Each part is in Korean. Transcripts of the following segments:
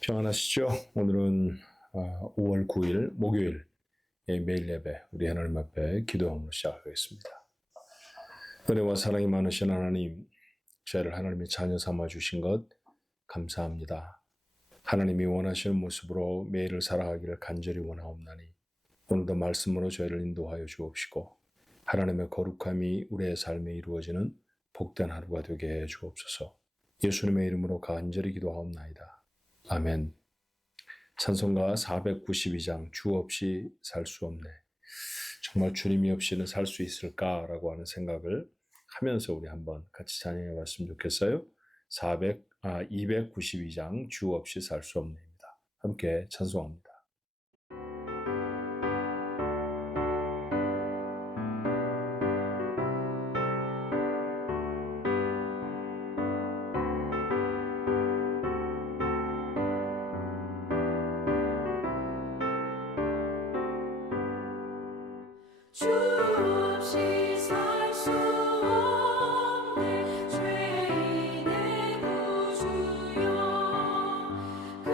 평안하시죠? 오늘은 5월 9일 목요일 매일 예배 우리 하나님 앞에 기도함으로 시작하겠습니다. 은혜와 사랑이 많으신 하나님, 저희를 하나님의 자녀 삼아 주신 것 감사합니다. 하나님이 원하시는 모습으로 매일을 살아가기를 간절히 원하옵나니 오늘도 말씀으로 저희를 인도하여 주옵시고 하나님의 거룩함이 우리의 삶에 이루어지는 복된 하루가 되게 해 주옵소서. 예수님의 이름으로 간절히 기도하옵나이다. 아멘. 찬송가 492장 주 없이 살 수 없네. 정말 주님이 없이는 살 수 있을까라고 하는 생각을 하면서 우리 한번 같이 찬양해 봤으면 좋겠어요. 292장 주 없이 살 수 없네입니다. 함께 찬송합니다. 주 없이 살 수 없네. 죄인의 구주여, 그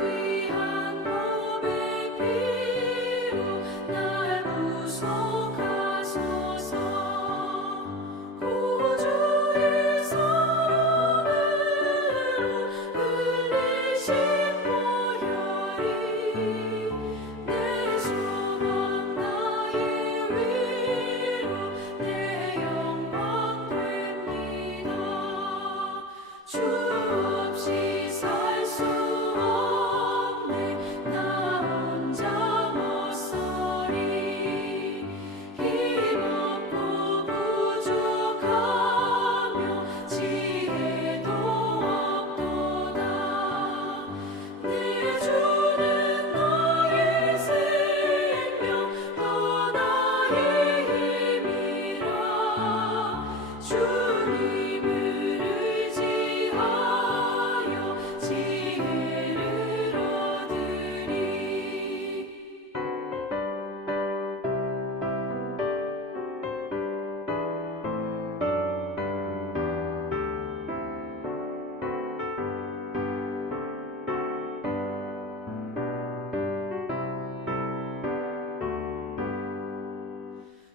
귀한 몸의 피로 날 구속하소서. 구주의 사랑으로 흘리신 보혈이 내 소망 나의 위로 내 영광 됩니다. 주 없이 살 수 없네. 나 혼자 못 서리. 힘없고 부족하며 지혜도 없도다. 내 주는 나의 생명 또 나의 힘이라. 주님을 의지하여 지혜를 얻으리.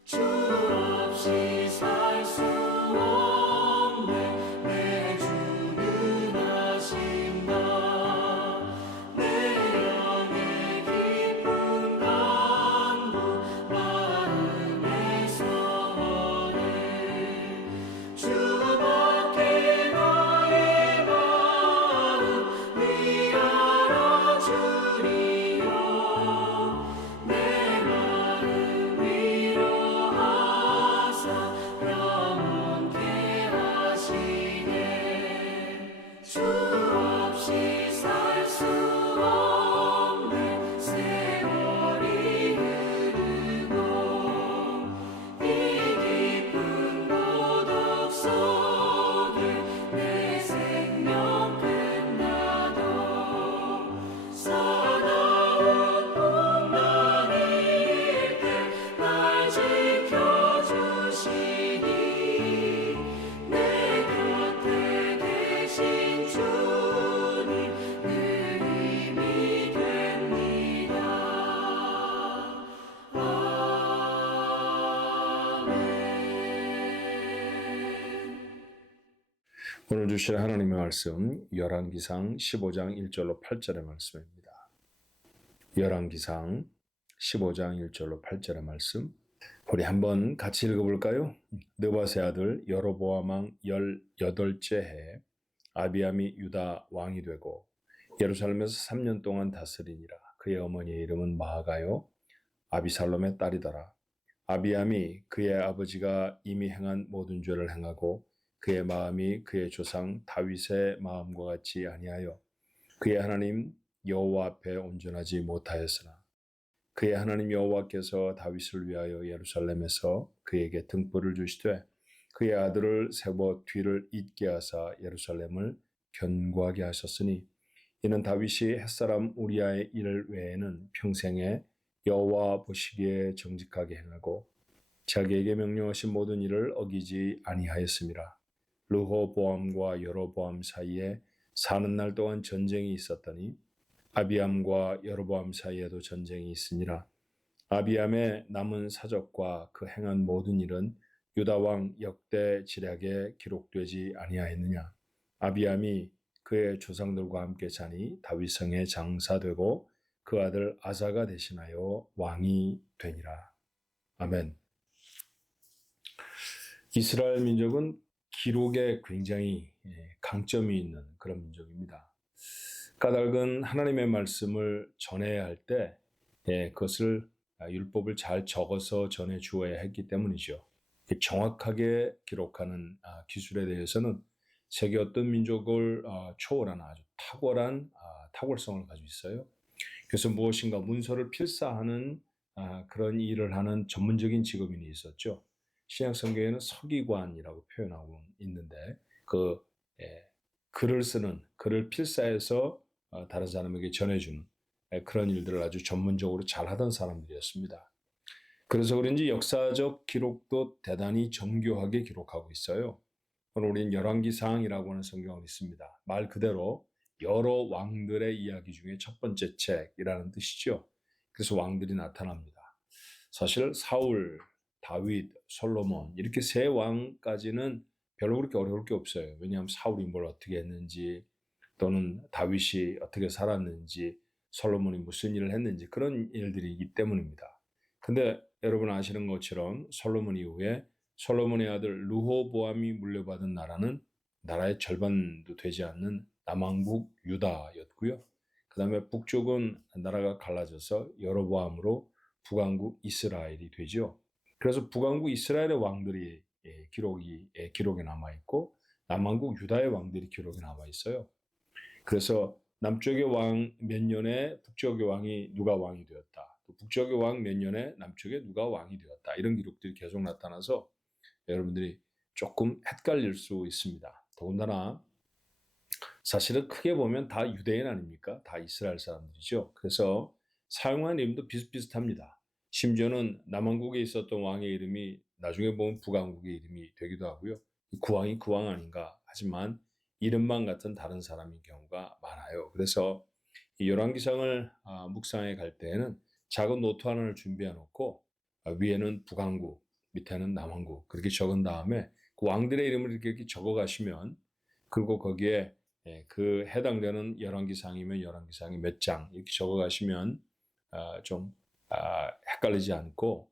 주 없이 살 수 없네. 내 주는 아신다. 내 영의 깊은 간구 마음의 소원을 주밖에 나의 마음 위하여 주리요. 내 마음 위로하사 영원케 하시네. 주 없이 살 수 없네. 세월이 흐르고 이 깊은 고독 속에 내 생명 끝나도 사나운 풍랑일 때 날 지켜주시니 내 곁에 계신 주님 늘 힘이 됩니다. 아멘. 오늘 주실 하나님의 말씀 열왕기상 15장 1절로 8절의 말씀입니다. 열왕기상 15장 1절로 8절의 말씀 우리 한번 같이 읽어볼까요? 느밧의 아들 여로보암 왕 18째 해 아비암이 유다 왕이 되고 예루살렘에서 3년 동안 다스리니라. 그의 어머니의 이름은 마아가요 아비살롬의 딸이더라. 아비암이 그의 아버지가 이미 행한 모든 죄를 행하고 그의 마음이 그의 조상 다윗의 마음과 같이 아니하여 그의 하나님 여호와 앞에 온전하지 못하였으나 그의 하나님 여호와께서 다윗을 위하여 예루살렘에서 그에게 등불을 주시되 그의 아들을 세워 뒤를 잇게 하사 예루살렘을 견고하게 하셨으니 이는 다윗이 햇사람 우리아의 일 외에는 평생에 여호와 보시기에 정직하게 행하고 자기에게 명령하신 모든 일을 어기지 아니하였음이라. 르호보암과 여로보암 사이에 사는 날 동안 전쟁이 있었더니 아비암과 여로보암 사이에도 전쟁이 있으니라. 아비암의 남은 사적과 그 행한 모든 일은 유다 왕 역대 지략에 기록되지 아니하였느냐. 아비암이 그의 조상들과 함께 자니 다윗성에 장사되고 그 아들 아사가 대신하여 왕이 되니라. 아멘. 이스라엘 민족은 기록에 굉장히 강점이 있는 그런 민족입니다. 까닭은 하나님의 말씀을 전해야 할 때 그것을 율법을 잘 적어서 전해 주어야 했기 때문이죠. 정확하게 기록하는 기술에 대해서는 세계 어떤 민족을 초월하는 아주 탁월한 탁월성을 가지고 있어요. 그래서 무엇인가 문서를 필사하는 그런 일을 하는 전문적인 직업인이 있었죠. 신약 성경에는 서기관이라고 표현하고 있는데 그 글을 쓰는 글을 필사해서 다른 사람에게 전해주는 그런 일들을 아주 전문적으로 잘하던 사람들이었습니다. 그래서 그런지 역사적 기록도 대단히 정교하게 기록하고 있어요. 오늘 우리는 열왕기상이라고 하는 성경을 있습니다. 말 그대로 여러 왕들의 이야기 중에 첫 번째 책이라는 뜻이죠. 그래서 왕들이 나타납니다. 사실 사울, 다윗, 솔로몬 이렇게 세 왕까지는 별로 그렇게 어려울 게 없어요. 왜냐하면 사울이 뭘 어떻게 했는지 또는 다윗이 어떻게 살았는지 솔로몬이 무슨 일을 했는지 그런 일들이기 때문입니다. 근데 여러분 아시는 것처럼 솔로몬 이후에 솔로몬의 아들 르호보암이 물려받은 나라는 나라의 절반도 되지 않는 남왕국 유다였고요. 그 다음에 북쪽은 나라가 갈라져서 여로보암으로 북왕국 이스라엘이 되죠. 그래서 북왕국 이스라엘의 왕들이 기록에 남아있고 남왕국 유다의 왕들이 기록에 남아있어요. 그래서 남쪽의 왕 몇 년에 북쪽의 왕이 누가 왕이 되었다. 또 북쪽의 왕 몇 년에 남쪽에 누가 왕이 되었다. 이런 기록들이 계속 나타나서 여러분들이 조금 헷갈릴 수 있습니다. 더군다나 사실은 크게 보면 다 유대인 아닙니까? 다 이스라엘 사람들이죠. 그래서 사용한 이름도 비슷비슷합니다. 심지어는 남왕국에 있었던 왕의 이름이 나중에 보면 북왕국의 이름이 되기도 하고요. 그 왕이 그 왕 아닌가 하지만 이름만 같은 다른 사람인 경우가 많아요. 그래서 이 열왕기상을 묵상해 갈 때에는 작은 노트 하나를 준비해 놓고 위에는 북왕국, 밑에는 남왕국 그렇게 적은 다음에 그 왕들의 이름을 이렇게 적어 가시면 그리고 거기에 그 해당되는 열왕기상이면 열왕기상이 몇 장 이렇게 적어 가시면 좀 헷갈리지 않고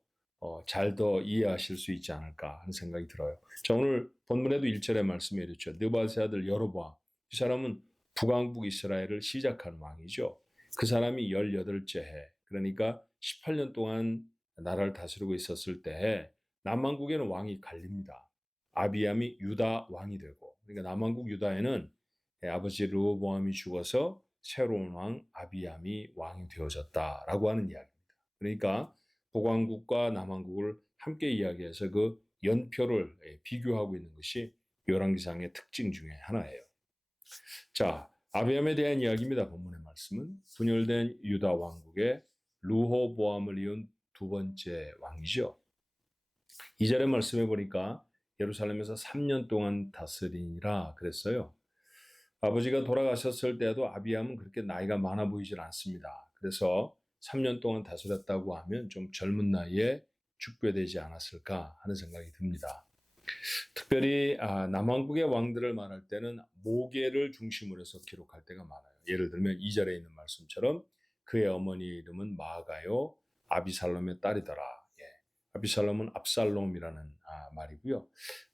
잘 더 이해하실 수 있지 않을까 하는 생각이 들어요. 자, 오늘 본문에도 1절의 말씀에 이렇죠. 느바세 아들 여로보암. 이 사람은 북왕국 이스라엘을 시작한 왕이죠. 그 사람이 18째 해, 그러니까 18년 동안 나라를 다스리고 있었을 때에 남왕국에는 왕이 갈립니다. 아비암이 유다 왕이 되고, 그러니까 남왕국 유다에는 아버지 르호보암이 죽어서 새로운 왕 아비암이 왕이 되어졌다라고 하는 이야기입니다. 그러니까 북왕국과 남왕국을 함께 이야기해서 그 연표를 비교하고 있는 것이 열왕기상의 특징 중에 하나예요. 자, 아비암에 대한 이야기입니다. 본문의 말씀은 분열된 유다 왕국의 르호보암을 이은 두 번째 왕이죠. 2절의 말씀에 보니까 예루살렘에서 3년 동안 다스리니라 그랬어요. 아버지가 돌아가셨을 때도 아비암은 그렇게 나이가 많아 보이질 않습니다. 그래서 3년 동안 다스렸다고 하면 좀 젊은 나이에 죽게 되지 않았을까 하는 생각이 듭니다. 특별히 남왕국의 왕들을 말할 때는 모계를 중심으로 해서 기록할 때가 많아요. 예를 들면 2절에 있는 말씀처럼 그의 어머니 이름은 마아가요 아비살롬의 딸이더라. 아비살롬은 압살롬이라는 말이고요.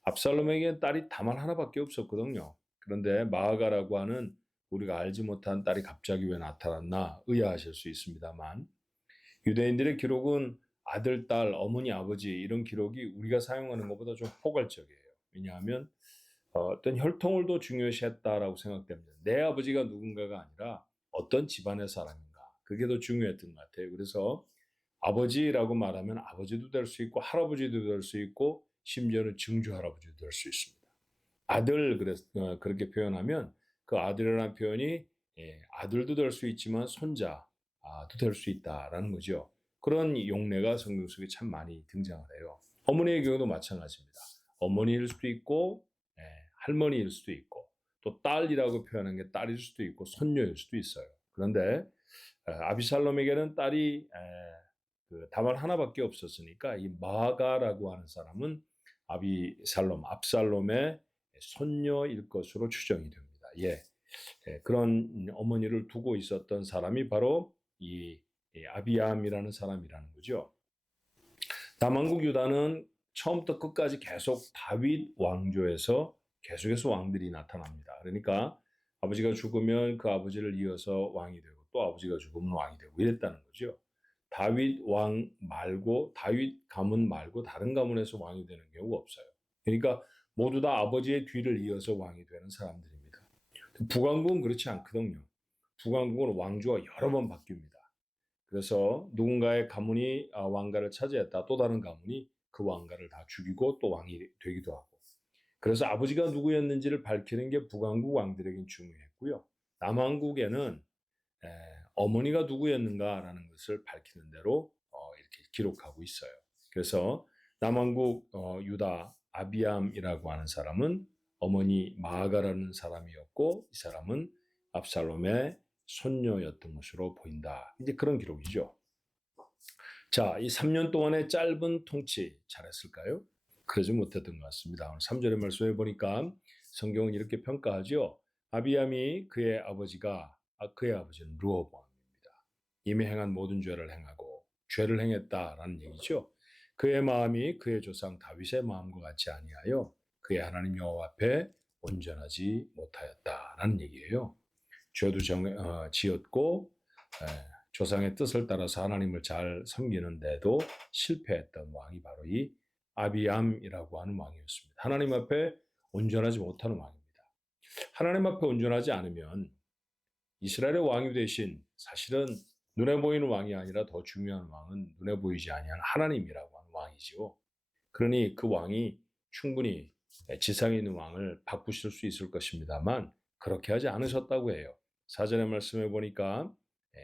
압살롬에게는 딸이 다만 하나밖에 없었거든요. 그런데 마아가라고 하는 우리가 알지 못한 딸이 갑자기 왜 나타났나 의아하실 수 있습니다만 유대인들의 기록은 아들, 딸, 어머니, 아버지 이런 기록이 우리가 사용하는 것보다 좀 포괄적이에요. 왜냐하면 어떤 혈통을 더 중요시했다라고 생각됩니다. 내 아버지가 누군가가 아니라 어떤 집안의 사람인가 그게 더 중요했던 것 같아요. 그래서 아버지라고 말하면 아버지도 될 수 있고 할아버지도 될 수 있고 심지어는 증조 할아버지도 될 수 있습니다. 아들 그렇게 표현하면 그 아들이라는 표현이 아들도 될 수 있지만 손자도 될 수 있다라는 거죠. 그런 용례가 성경 속에 참 많이 등장을 해요. 어머니의 경우도 마찬가지입니다. 어머니일 수도 있고 할머니일 수도 있고 또 딸이라고 표현한 게 딸일 수도 있고 손녀일 수도 있어요. 그런데 아비살롬에게는 딸이 다만 하나밖에 없었으니까 이 마아가라고 하는 사람은 압살롬의 손녀일 것으로 추정이 됩니다. 그런 어머니를 두고 있었던 사람이 바로 이 아비암이라는 사람이라는 거죠. 남왕국 유다는 처음부터 끝까지 계속 다윗 왕조에서 계속해서 왕들이 나타납니다. 그러니까 아버지가 죽으면 그 아버지를 이어서 왕이 되고 또 아버지가 죽으면 왕이 되고 이랬다는 거죠. 다윗 왕 말고 다윗 가문 말고 다른 가문에서 왕이 되는 경우가 없어요. 그러니까 모두 다 아버지의 뒤를 이어서 왕이 되는 사람들입니다. 북왕국은 그렇지 않거든요. 북왕국은 왕조가 여러 번 바뀝니다. 그래서 누군가의 가문이 왕가를 차지했다. 또 다른 가문이 그 왕가를 다 죽이고 또 왕이 되기도 하고. 그래서 아버지가 누구였는지를 밝히는 게 북왕국 왕들에겐 중요했고요. 남왕국에는 어머니가 누구였는가라는 것을 밝히는 대로 이렇게 기록하고 있어요. 그래서 남왕국 유다 아비암이라고 하는 사람은 어머니 마아가라는 사람이었고 이 사람은 압살롬의 손녀였던 것으로 보인다. 이제 그런 기록이죠. 자, 이 3년 동안의 짧은 통치 잘했을까요? 그러지 못했던 것 같습니다. 오늘 3절의 말씀에 보니까 성경은 이렇게 평가하죠. 아비암이 그의 아버지는 르호보암입니다. 이미 행한 모든 죄를 행하고 죄를 행했다라는 얘기죠. 그의 마음이 그의 조상 다윗의 마음과 같지 아니하여 그의 하나님 여호와 앞에 온전하지 못하였다라는 얘기예요. 죄도 지었고 조상의 뜻을 따라서 하나님을 잘 섬기는데도 실패했던 왕이 바로 이 아비암이라고 하는 왕이었습니다. 하나님 앞에 온전하지 못하는 왕입니다. 하나님 앞에 온전하지 않으면 이스라엘의 왕이 되신 사실은 눈에 보이는 왕이 아니라 더 중요한 왕은 눈에 보이지 아니하는 하나님이라고 하는 왕이지요. 그러니 그 왕이 충분히 지상에 있는 왕을 바꾸실 수 있을 것입니다만 그렇게 하지 않으셨다고 해요. 4절의 말씀에 보니까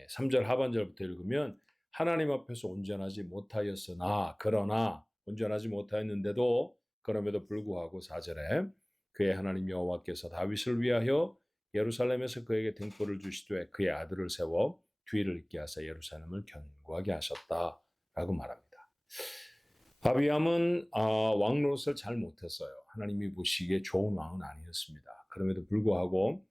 3절 하반절부터 읽으면 하나님 앞에서 온전하지 못하였으나 그러나 온전하지 못하였는데도 그럼에도 불구하고 4절에 그의 하나님 여호와께서 다윗을 위하여 예루살렘에서 그에게 등불을 주시되 그의 아들을 세워 뒤를 잇게 하사 예루살렘을 견고하게 하셨다라고 말합니다. 아비암은 왕 노릇을 잘 못했어요. 하나님이 보시기에 좋은 왕은 아니었습니다. 그럼에도 불구하고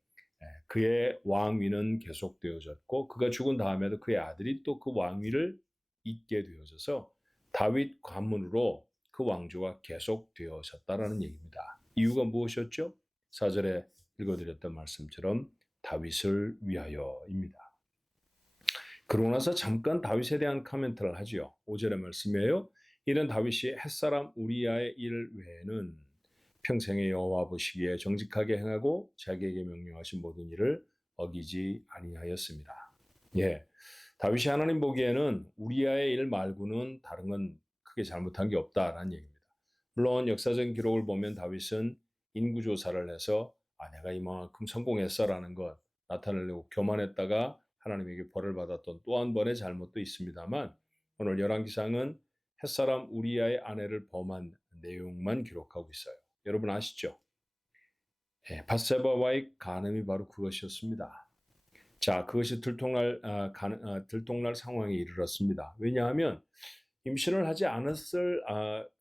그의 왕위는 계속되어졌고 그가 죽은 다음에도 그의 아들이 또 그 왕위를 잇게 되어져서 다윗 가문으로 그 왕조가 계속되어졌다라는 얘기입니다. 이유가 무엇이었죠? 4절에 읽어드렸던 말씀처럼 다윗을 위하여입니다. 그러고 나서 잠깐 다윗에 대한 코멘트를 하지요. 5절의 말씀이에요. 이는 다윗이 햇사람 우리야의 일 외에는 평생에 여호와 보시기에 정직하게 행하고 자기에게 명령하신 모든 일을 어기지 아니하였습니다. 다윗이 하나님 보기에는 우리야의 일 말고는 다른 건 크게 잘못한 게 없다라는 얘기입니다. 물론 역사적인 기록을 보면 다윗은 인구조사를 해서 내가 이만큼 성공했어라는 것 나타내려고 교만했다가 하나님에게 벌을 받았던 또 한 번의 잘못도 있습니다만 오늘 열왕기상은 햇사람 우리야의 아내를 범한 내용만 기록하고 있어요. 여러분 아시죠? 밧세바와의 간음이 바로 그것이었습니다. 자, 그것이 들통날 상황에 이르렀습니다. 왜냐하면 임신을 하지 않았을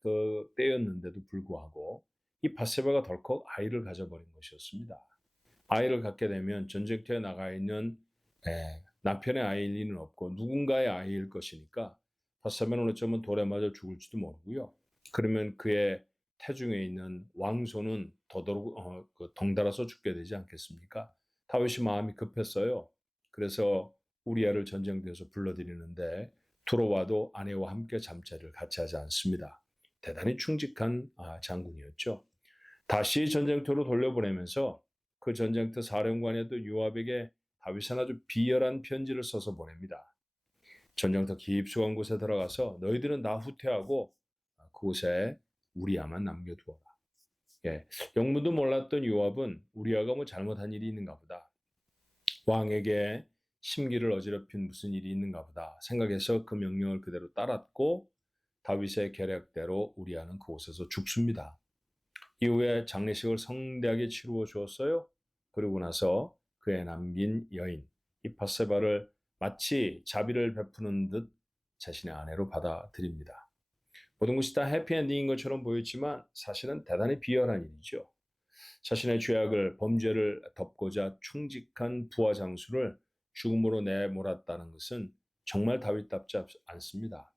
그 때였는데도 불구하고 이 밧세바가 덜컥 아이를 가져버린 것이었습니다. 아이를 갖게 되면 전쟁터에 나가 있는 남편의 아이일 리는 없고 누군가의 아이일 것이니까 밧세바는 어쩌면 돌에 맞아 죽을지도 모르고요. 그러면 그의 태중에 있는 왕손은 더더욱 덩달아서 죽게 되지 않겠습니까? 다윗이 마음이 급했어요. 그래서 우리아를 전쟁터에서 불러들이는데 들어와도 아내와 함께 잠자리를 같이 하지 않습니다. 대단히 충직한 장군이었죠. 다시 전쟁터로 돌려보내면서 그 전쟁터 사령관에도 요압에게 다윗은 아주 비열한 편지를 써서 보냅니다. 전쟁터 깊숙한 곳에 들어가서 너희들은 나 후퇴하고 그곳에 우리아만 남겨두어라. 영문도 몰랐던 요압은 우리아가 뭐 잘못한 일이 있는가 보다. 왕에게 심기를 어지럽힌 무슨 일이 있는가 보다 생각해서 그 명령을 그대로 따랐고 다윗의 계략대로 우리아는 그곳에서 죽습니다. 이후에 장례식을 성대하게 치루어 주었어요. 그리고 나서 그의 남긴 여인 이 밧세바를 마치 자비를 베푸는 듯 자신의 아내로 받아들입니다. 모든 것이 다 해피엔딩인 것처럼 보였지만 사실은 대단히 비열한 일이죠. 자신의 죄악을 범죄를 덮고자 충직한 부하 장수를 죽음으로 내몰았다는 것은 정말 다윗답지 않습니다.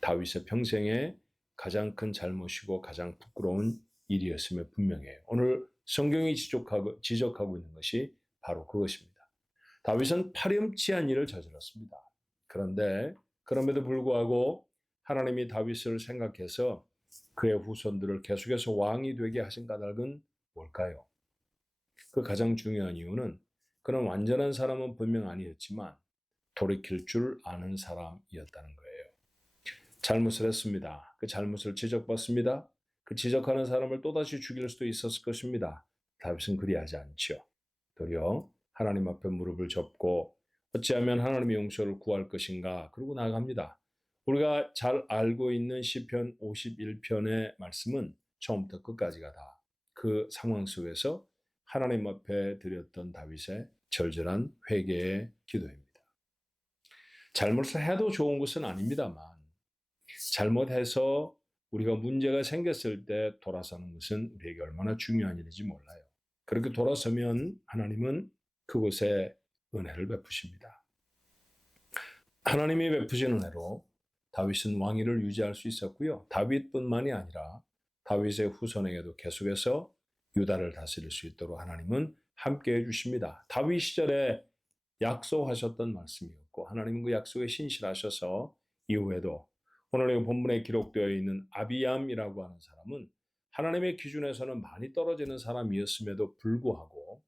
다윗의 평생에 가장 큰 잘못이고 가장 부끄러운 일이었음에 분명해요. 오늘 성경이 지적하고 있는 것이 바로 그것입니다. 다윗은 파렴치한 일을 저질렀습니다. 그런데 그럼에도 불구하고 하나님이 다윗을 생각해서 그의 후손들을 계속해서 왕이 되게 하신 까닭은 뭘까요? 그 가장 중요한 이유는 그는 완전한 사람은 분명 아니었지만 돌이킬 줄 아는 사람이었다는 거예요. 잘못을 했습니다. 그 잘못을 지적받습니다. 그 지적하는 사람을 또다시 죽일 수도 있었을 것입니다. 다윗은 그리하지 않죠. 도리어 하나님 앞에 무릎을 접고 어찌하면 하나님의 용서를 구할 것인가 그러고 나아갑니다. 우리가 잘 알고 있는 시편 51편의 말씀은 처음부터 끝까지가 다 그 상황 속에서 하나님 앞에 드렸던 다윗의 절절한 회개의 기도입니다. 잘못을 해도 좋은 것은 아닙니다만 잘못해서 우리가 문제가 생겼을 때 돌아서는 것은 우리에게 얼마나 중요한 일인지 몰라요. 그렇게 돌아서면 하나님은 그곳에 은혜를 베푸십니다. 하나님이 베푸신 은혜로 다윗은 왕위를 유지할 수 있었고요. 다윗뿐만이 아니라 다윗의 후손에게도 계속해서 유다를 다스릴 수 있도록 하나님은 함께해 주십니다. 다윗 시절에 약속하셨던 말씀이었고 하나님은 그 약속에 신실하셔서 이후에도 오늘 본문에 기록되어 있는 아비암이라고 하는 사람은 하나님의 기준에서는 많이 떨어지는 사람이었음에도 불구하고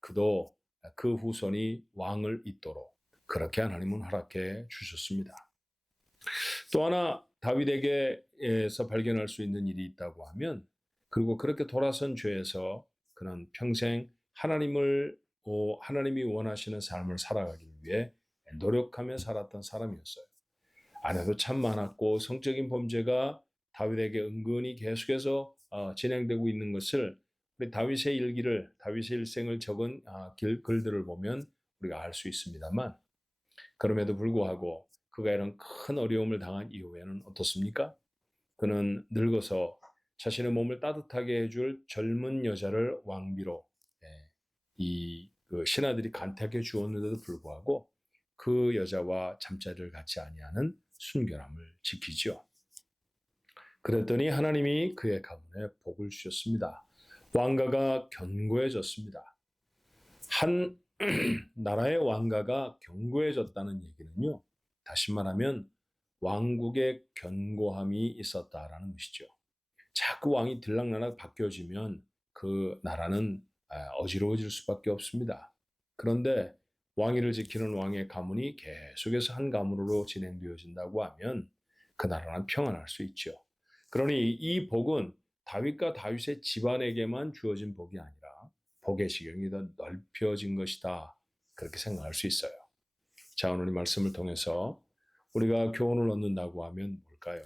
그도 그 후손이 왕을 잇도록 그렇게 하나님은 허락해 주셨습니다. 또 하나 다윗에게서 발견할 수 있는 일이 있다고 하면 그리고 그렇게 돌아선 죄에서 그는 평생 하나님이 원하시는 삶을 살아가기 위해 노력하며 살았던 사람이었어요. 아내도 참 많았고 성적인 범죄가 다윗에게 은근히 계속해서 진행되고 있는 것을 우리 다윗의 일생을 적은 글들을 보면 우리가 알 수 있습니다만 그럼에도 불구하고 그가 이런 큰 어려움을 당한 이후에는 어떻습니까? 그는 늙어서 자신의 몸을 따뜻하게 해줄 젊은 여자를 왕비로 그 신하들이 간택해 주었는데도 불구하고 그 여자와 잠자리를 같이 아니하는 순결함을 지키죠. 그랬더니 하나님이 그의 가문에 복을 주셨습니다. 왕가가 견고해졌습니다. 한 나라의 왕가가 견고해졌다는 얘기는요. 다시 말하면 왕국의 견고함이 있었다라는 것이죠. 자꾸 왕이 들락날락 바뀌어지면 그 나라는 어지러워질 수밖에 없습니다. 그런데 왕위를 지키는 왕의 가문이 계속해서 한 가문으로 진행되어진다고 하면 그 나라는 평안할 수 있죠. 그러니 이 복은 다윗과 다윗의 집안에게만 주어진 복이 아니라 복의 지경이 더 넓혀진 것이다. 그렇게 생각할 수 있어요. 자, 오늘 이 말씀을 통해서 우리가 교훈을 얻는다고 하면 뭘까요?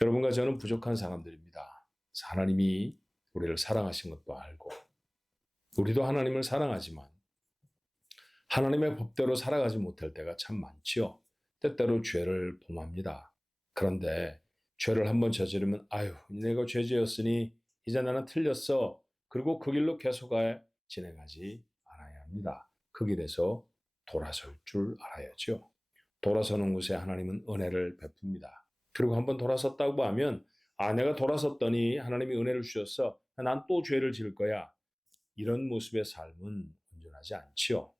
여러분과 저는 부족한 사람들입니다. 하나님이 우리를 사랑하신 것도 알고 우리도 하나님을 사랑하지만 하나님의 법대로 살아가지 못할 때가 참 많지요. 때때로 죄를 범합니다. 그런데 죄를 한번 저지르면 내가 죄지었으니 이제 나는 틀렸어. 그리고 그 길로 계속 진행하지 않아야 합니다. 그 길에서 돌아설 줄 알아야죠. 돌아서는 곳에 하나님은 은혜를 베풉니다. 그리고 한번 돌아섰다고 하면 내가 돌아섰더니 하나님이 은혜를 주셨어. 난 또 죄를 지을 거야. 이런 모습의 삶은 온전하지 않지요.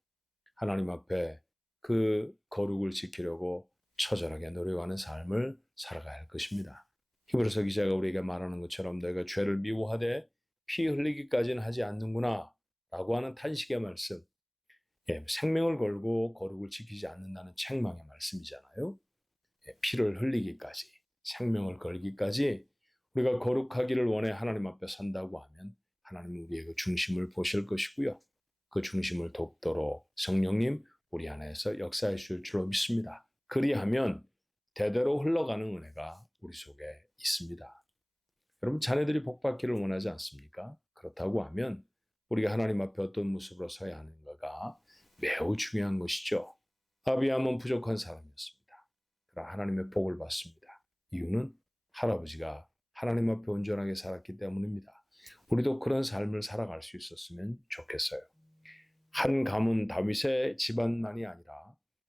하나님 앞에 그 거룩을 지키려고 처절하게 노력하는 삶을 살아가야 할 것입니다. 히브리서 기자가 우리에게 말하는 것처럼 너희가 죄를 미워하되 피 흘리기까지는 하지 않는구나 라고 하는 탄식의 말씀. 생명을 걸고 거룩을 지키지 않는다는 책망의 말씀이잖아요. 피를 흘리기까지, 생명을 걸기까지 우리가 거룩하기를 원해 하나님 앞에 선다고 하면 하나님은 우리의 그 중심을 보실 것이고요. 그 중심을 돕도록 성령님 우리 안에서 역사해 주실 줄로 믿습니다. 그리하면 대대로 흘러가는 은혜가 우리 속에 있습니다. 여러분 자녀들이 복받기를 원하지 않습니까? 그렇다고 하면 우리가 하나님 앞에 어떤 모습으로 서야 하는가가 매우 중요한 것이죠. 아비암은 부족한 사람이었습니다. 그러나 하나님의 복을 받습니다. 이유는 할아버지가 하나님 앞에 온전하게 살았기 때문입니다. 우리도 그런 삶을 살아갈 수 있었으면 좋겠어요. 한 가문 다윗의 집안만이 아니라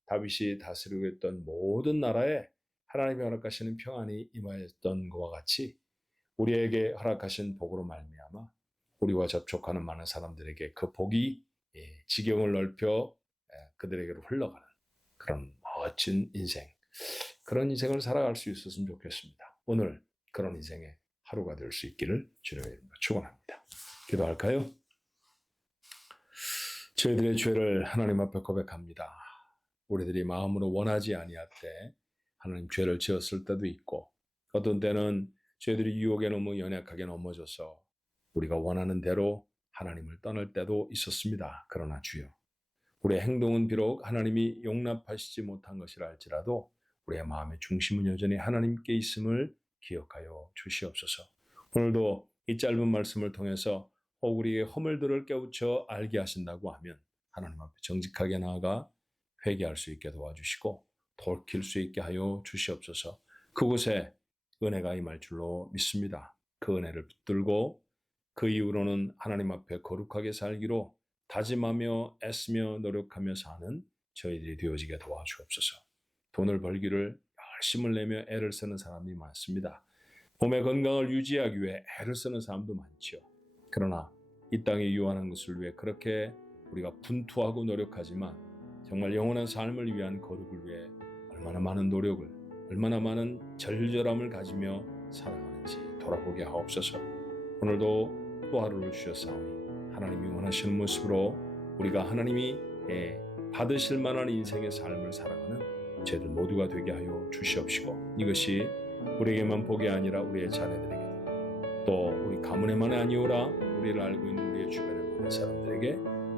다윗이 다스리고 있던 모든 나라에 하나님이 허락하시는 평안이 임하였던 것과 같이 우리에게 허락하신 복으로 말미암아 우리와 접촉하는 많은 사람들에게 그 복이 지경을 넓혀 그들에게로 흘러가는 그런 멋진 인생, 그런 인생을 살아갈 수 있었으면 좋겠습니다. 오늘 그런 인생의 하루가 될 수 있기를 주님의 이름으로 축원합니다. 기도할까요? 저희들의 죄를 하나님 앞에 고백합니다. 우리들이 마음으로 원하지 아니할 때 하나님 죄를 지었을 때도 있고, 어떤 때는 저희들이 유혹에 너무 연약하게 넘어져서 우리가 원하는 대로 하나님을 떠날 때도 있었습니다. 그러나 주여, 우리의 행동은 비록 하나님이 용납하시지 못한 것이라 할지라도 우리의 마음의 중심은 여전히 하나님께 있음을 기억하여 주시옵소서. 오늘도 이 짧은 말씀을 통해서 우리의 허물들을 깨우쳐 알게 하신다고 하면 하나님 앞에 정직하게 나아가 회개할 수 있게 도와주시고 돌이킬 수 있게 하여 주시옵소서. 그곳에 은혜가 임할 줄로 믿습니다. 그 은혜를 붙들고 그 이후로는 하나님 앞에 거룩하게 살기로 다짐하며 애쓰며 노력하며 사는 저희들이 되어지게 도와주옵소서. 돈을 벌기를 열심을 내며 애를 쓰는 사람이 많습니다. 몸의 건강을 유지하기 위해 애를 쓰는 사람도 많지요. 그러나 이 땅에 유한한 것을 위해 그렇게 우리가 분투하고 노력하지만 정말 영원한 삶을 위한 거룩을 위해 얼마나 많은 노력을, 얼마나 많은 절절함을 가지며 살아가는지 돌아보게 하옵소서. 오늘도 또 하루를 주셨사오니 하나님이 원하시는 모습으로 우리가 하나님이 받으실 만한 인생의 삶을 살아가는 저희들 모두가 되게 하여 주시옵시고, 이것이 우리에게만 복이 아니라 우리의 자녀들에게도, 또 우리 가문에만 아니오라 우리를 알고 있는 우리의 주변의 많은 사람들에게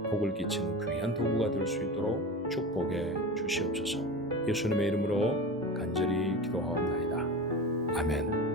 복을 끼치는 귀한 도구가 될 수 있도록 축복해 주시옵소서. 예수님의 이름으로 간절히 기도하옵나이다. 아멘.